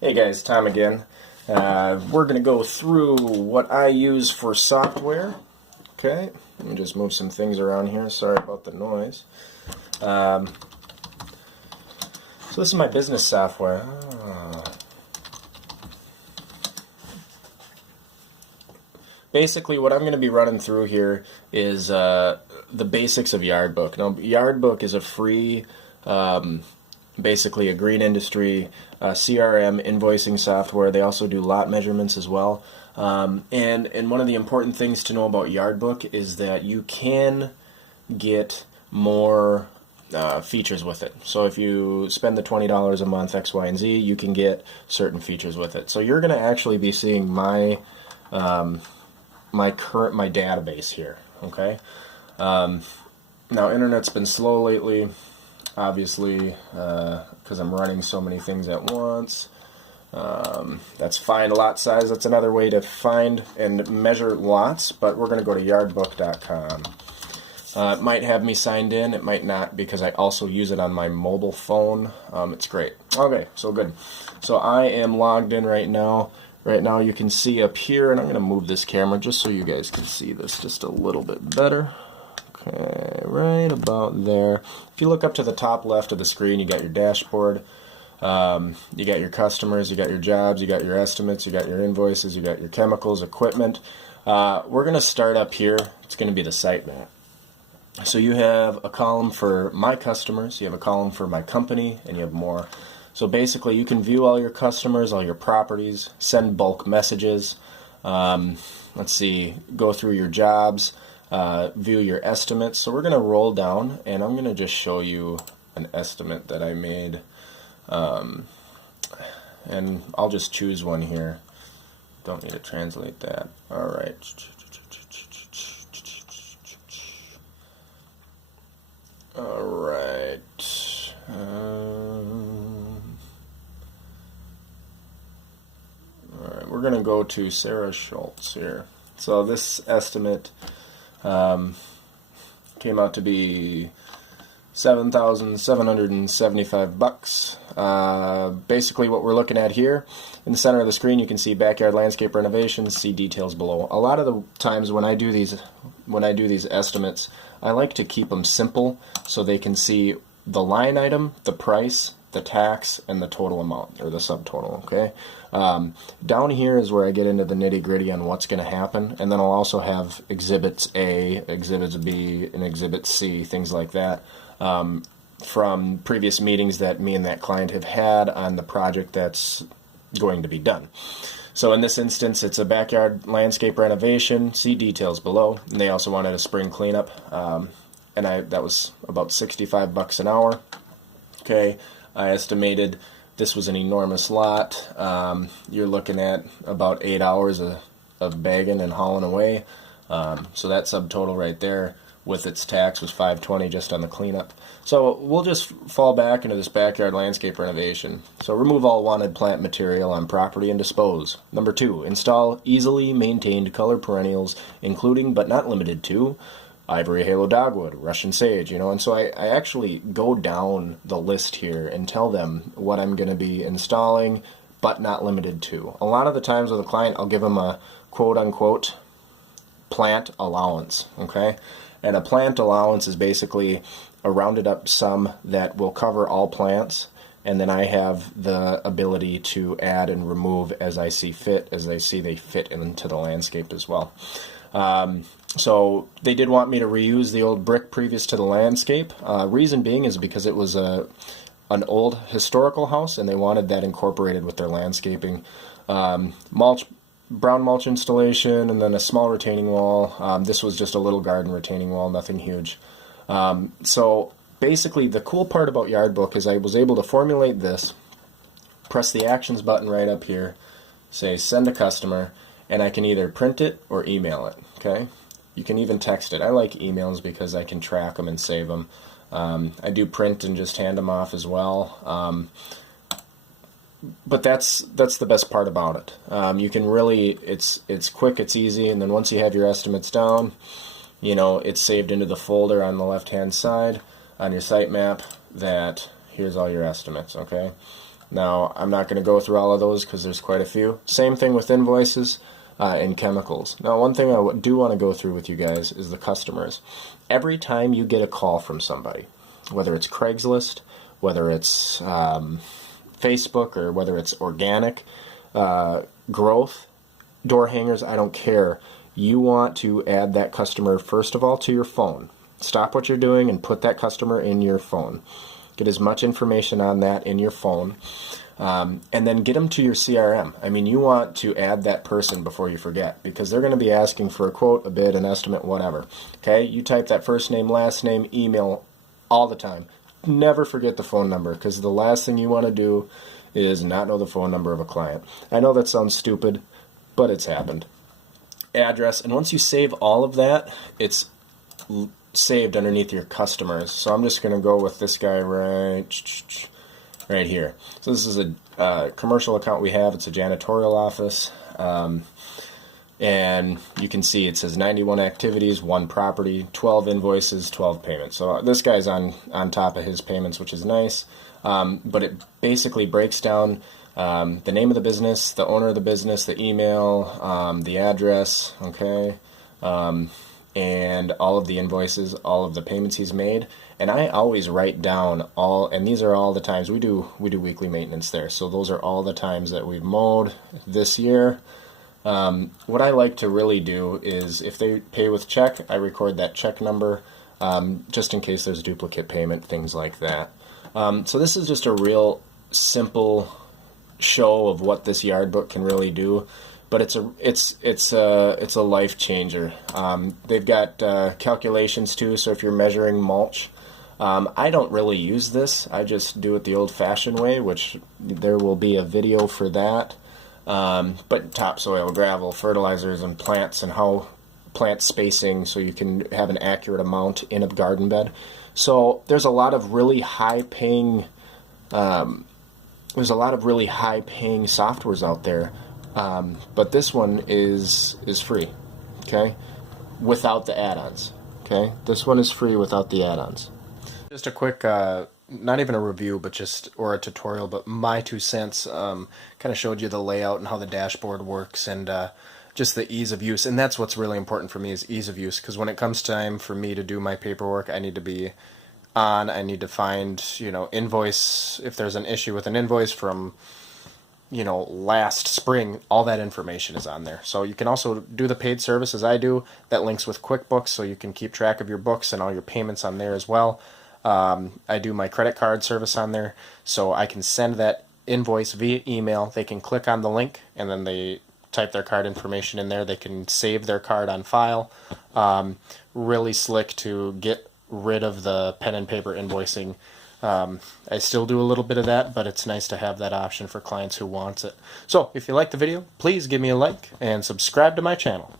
Hey guys, Tom again. We're going to go through what I use for software. Okay, let me just move some things around here. Sorry about the noise. So this is my business software. Basically, what I'm going to be running through here is the basics of Yardbook. Now, Yardbook is a free, basically a green industry CRM invoicing software. They also do lot measurements as well. And one of the important things to know about Yardbook is that you can get more features with it. So if you spend the $20 a month, X, Y, and Z, you can get certain features with it. So you're going to actually be seeing my database here. Okay. Now, internet's been slow lately, obviously, because I'm running so many things at once. That's find lot size. That's another way to find and measure lots, but we're going to go to yardbook.com. It might have me signed in, it might not, because I also use it on my mobile phone. It's great. Okay, so good. So I am logged in right now. Right now you can see up here, and I'm going to move this camera just so you guys can see this just a little bit better. Okay, right about there. If you look up to the top left of the screen, you got your dashboard. You got your customers, you got your jobs, you got your estimates, you got your invoices, you got your chemicals, equipment. We're going to start up here. It's going to be the sitemap. So you have a column for my customers, you have a column for my company, and you have more. So basically you can view all your customers, all your properties, send bulk messages, let's see, go through your jobs, view your estimates. So we're going to roll down, and I'm going to just show you an estimate that I made. And I'll just choose one here. Don't need to translate that. All right. All right. All right. We're going to go to Sarah Schultz here. So this estimate came out to be $7,775. Basically what we're looking at here, in the center of the screen you can see backyard landscape renovations, see details below. A lot of the times when I do these estimates, I like to keep them simple so they can see the line item, the price, the tax, and the total amount, or the subtotal, okay? Down here is where I get into the nitty-gritty on what's going to happen, and then I'll also have Exhibits A, Exhibits B, and Exhibit C, things like that, from previous meetings that me and that client have had on the project that's going to be done. So in this instance, it's a backyard landscape renovation, see details below, and they also wanted a spring cleanup, and that was about $65 an hour. Okay, I estimated this was an enormous lot. You're looking at about 8 hours of bagging and hauling away. So that subtotal right there with its tax was $520 just on the cleanup. So we'll just fall back into this backyard landscape renovation. So remove all wanted plant material on property and dispose. Number 2, install easily maintained color perennials, including but not limited to ivory halo dogwood, Russian sage, and so I actually go down the list here and tell them what I'm going to be installing, but not limited to. A lot of the times with a client, I'll give them a quote-unquote plant allowance, okay? And a plant allowance is basically a rounded up sum that will cover all plants, and then I have the ability to add and remove as I see fit, as I see they fit into the landscape as well. So they did want me to reuse the old brick previous to the landscape. Reason being is because it was an old historical house, and they wanted that incorporated with their landscaping. Brown mulch installation, and then a small retaining wall. This was just a little garden retaining wall, nothing huge. So basically the cool part about Yardbook is I was able to formulate this, press the actions button right up here, say send a customer, and I can either print it or email it, okay? You can even text it. I like emails because I can track them and save them. I do print and just hand them off as well. But that's the best part about it. You can really, it's quick, it's easy, and then once you have your estimates down, it's saved into the folder on the left-hand side on your sitemap that here's all your estimates, okay? Now, I'm not going to go through all of those because there's quite a few. Same thing with invoices and chemicals. Now, one thing I do want to go through with you guys is the customers. Every time you get a call from somebody, whether it's Craigslist, whether it's Facebook, or whether it's organic growth, door hangers, I don't care. You want to add that customer, first of all, to your phone. Stop what you're doing and put that customer in your phone. Get as much information on that in your phone, and then get them to your CRM. I mean, you want to add that person before you forget, because they're going to be asking for a quote, a bid, an estimate, whatever. Okay, you type that first name, last name, email all the time. Never forget the phone number, because the last thing you want to do is not know the phone number of a client. I know that sounds stupid, but it's happened. Address, and once you save all of that, it's saved underneath your customers. So I'm just going to go with this guy right here. So this is a commercial account we have. It's a janitorial office, and you can see it says 91 activities, 1 property, 12 invoices, 12 payments. So this guy's on top of his payments, which is nice. But it basically breaks down the name of the business, the owner of the business, the email, the address, okay, and all of the invoices, all of the payments he's made. And I always write down all, and these are all the times we do weekly maintenance there. So those are all the times that we've mowed this year. What I like to really do is, if they pay with check, I record that check number, just in case there's duplicate payment, things like that. So this is just a real simple show of what this Yardbook can really do, but it's a life changer. They've got calculations too, so if you're measuring mulch, I don't really use this. I just do it the old-fashioned way, which there will be a video for that. But topsoil, gravel, fertilizers, and plants, and how plant spacing, so you can have an accurate amount in a garden bed. So there's a lot of really high-paying softwares out there, but this one is free, okay, without the add-ons. Okay, this one is free without the add-ons. Just a quick, not even a review, but or a tutorial, but my 2 cents. Kind of showed you the layout and how the dashboard works, and just the ease of use. And that's what's really important for me, is ease of use, because when it comes time for me to do my paperwork, I need to be on. I need to find, invoice, if there's an issue with an invoice from, last spring, all that information is on there. So you can also do the paid service as I do. That links with QuickBooks, so you can keep track of your books and all your payments on there as well. I do my credit card service on there, so I can send that invoice via email. They can click on the link, and then they type their card information in there. They can save their card on file. Really slick to get rid of the pen and paper invoicing. I still do a little bit of that, but it's nice to have that option for clients who wants it. So if you like the video, please give me a like and subscribe to my channel.